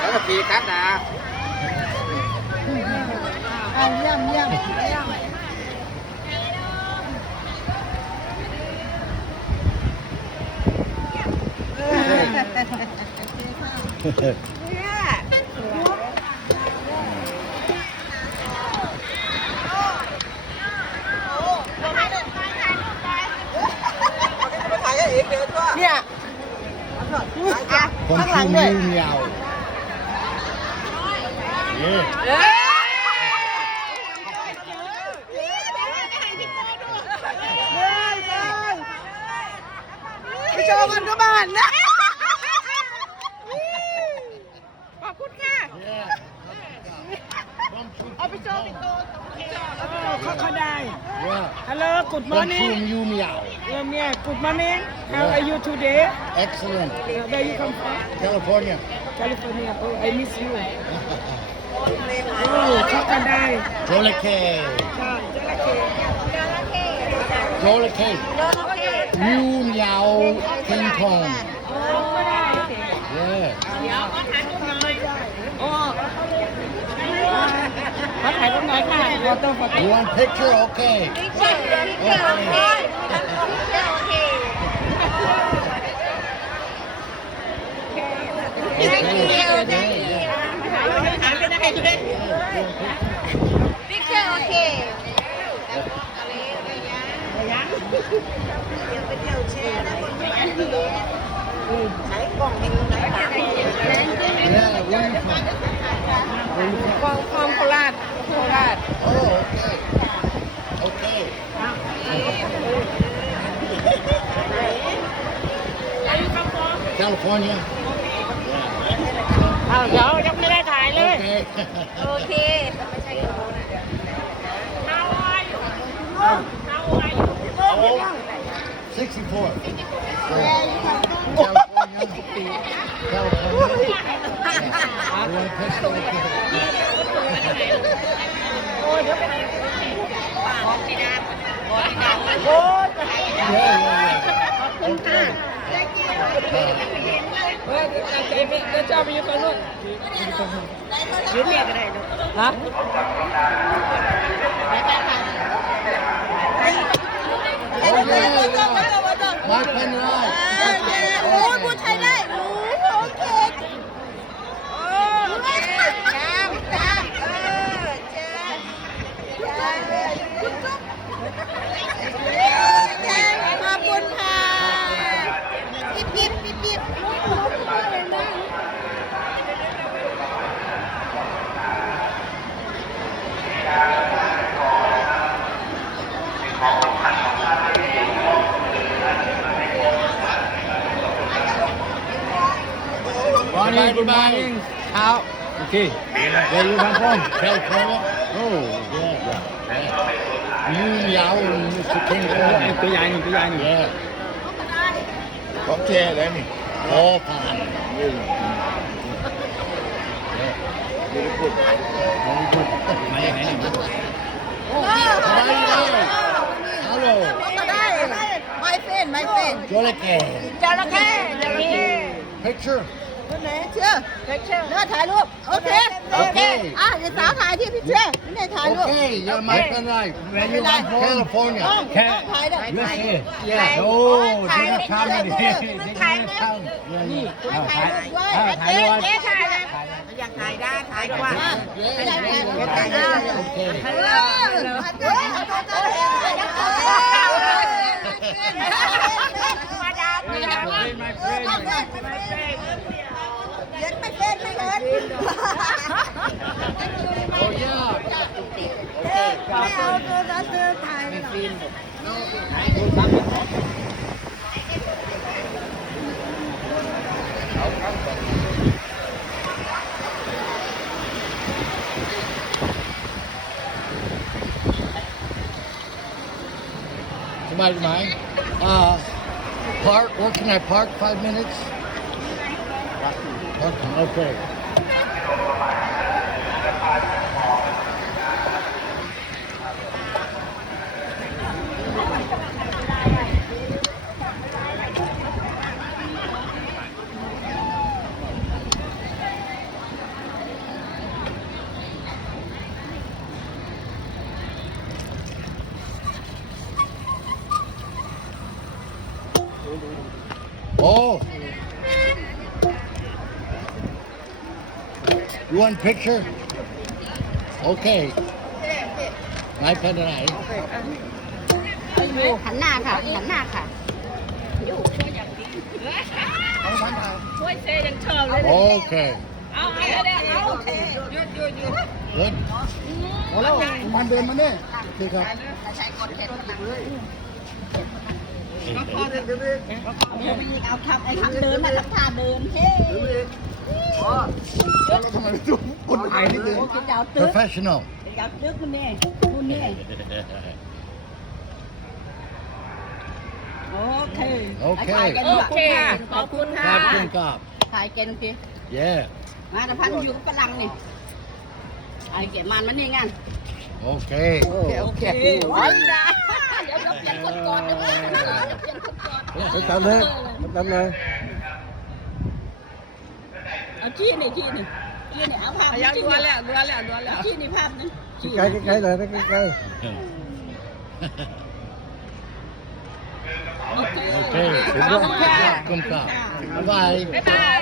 แล้วก็ปีกัดนะเยี่ยมเยี่ยมเนี่ยข้างหลังด้วยยาวไปโชว์กันทุกบ้านนะขอบคุณค่ะเอาไปโชว์ติดตัวเขาได้ Hello good morning you meow yeah good morning how are you today excellent where you come from California oh I miss you oh เขาได้ Jolake you meow King Kong yeah มาถ่ายรูปหน่อยค่ะ you want picture okay Picture okay ความโคราชoh okay California เดี๋ยวยังไม่ได้ถ่ายเลย โอเค How are you? 64 California โอ้ยเดี๋ยวไปไหนขอบคุณค่ะขอบคุณค่ะเฮ้ยใจไม่เดี๋ยวจะไปอยู่กันนู่นยืมเมียก็ได้ลูกฮะMy pen right โอ้ยพูดไทยได้โอเคขอบคุณค่ะปิ๊บGood morning. How? Okay. Where you come from? California. Oh, yeah. You meow Mr. King Kong. ตัวใหญ่นี่ Yeah. ของแช่ได้นี่ Oh, fine. Very good มาอย่างไหนนี่ Hello. ก็ได้ my friend Jolake. จระเข้ Picture. เชื่อถ่ายรูปโอเคเดี๋ยวสาวถ่ายที่พี่เชื่อไม่ได้ถ่ายรูป Okay, you're my pen right. Where you come from? California. ถ่ายได้ USA. Yeah. Oh, ถ่าย they not come in here. They ถ่าย not come. Yeah, yeah. ถ่ายรูปด้วยเจ๊ถ่ายเลยอยากถ่ายได้ถ่ายกว่าไม่ได้ถ่ายได้ Okay. มาดามเย็นไม่เป็นไม่เดิน Oh, yeah. ไม่เอาตัวนั้นเดินถ่ายเลย Somebody mind? Park, where can I park 5 minutes? Okay. Oh. You want picture? Okay. นายเป็นอะไร หันหน้าค่ะหันหน้าค่ะ ช่วยเซยังเชิญเลย โอเค เอาโอเคหยุด Good พอแล้วมันเดินมาเนี่ยโอเคครับ ใช้กดเห็นหนังเลย เอาทำไอ้ทำเดินมาทำท่าเดินเฮ้ เราทำไมไม่ดูคนไทยนิดนึง เจ้าตึ๊ก Professional เจ้าตึ๊กคุณนี่คุณนี่โอเค โอเค โอเคขอบคุณ ข ค่ะ อบคุณครับ ถ่ายเกณฑ์โอเค Yeah มาแต่พันอยู่กับฝรั่งนี่ไอ้เก็บมันนี่งั้น โอเค โอเคโอ้ยนะเดี๋ยวเปลี่ยนคนก่อนเดี๋ยวเปลี่ยนคนก่อน ไปตามเลยตามเลย เอาชี้นี่เอาภาพ ยังรัวแล้ว ชี้นี่ภาพนึง ใกล้ใกล้เลยใกล้ โอเค โอเคขอบคุณครับบ๊ายบาย บ๊ายบาย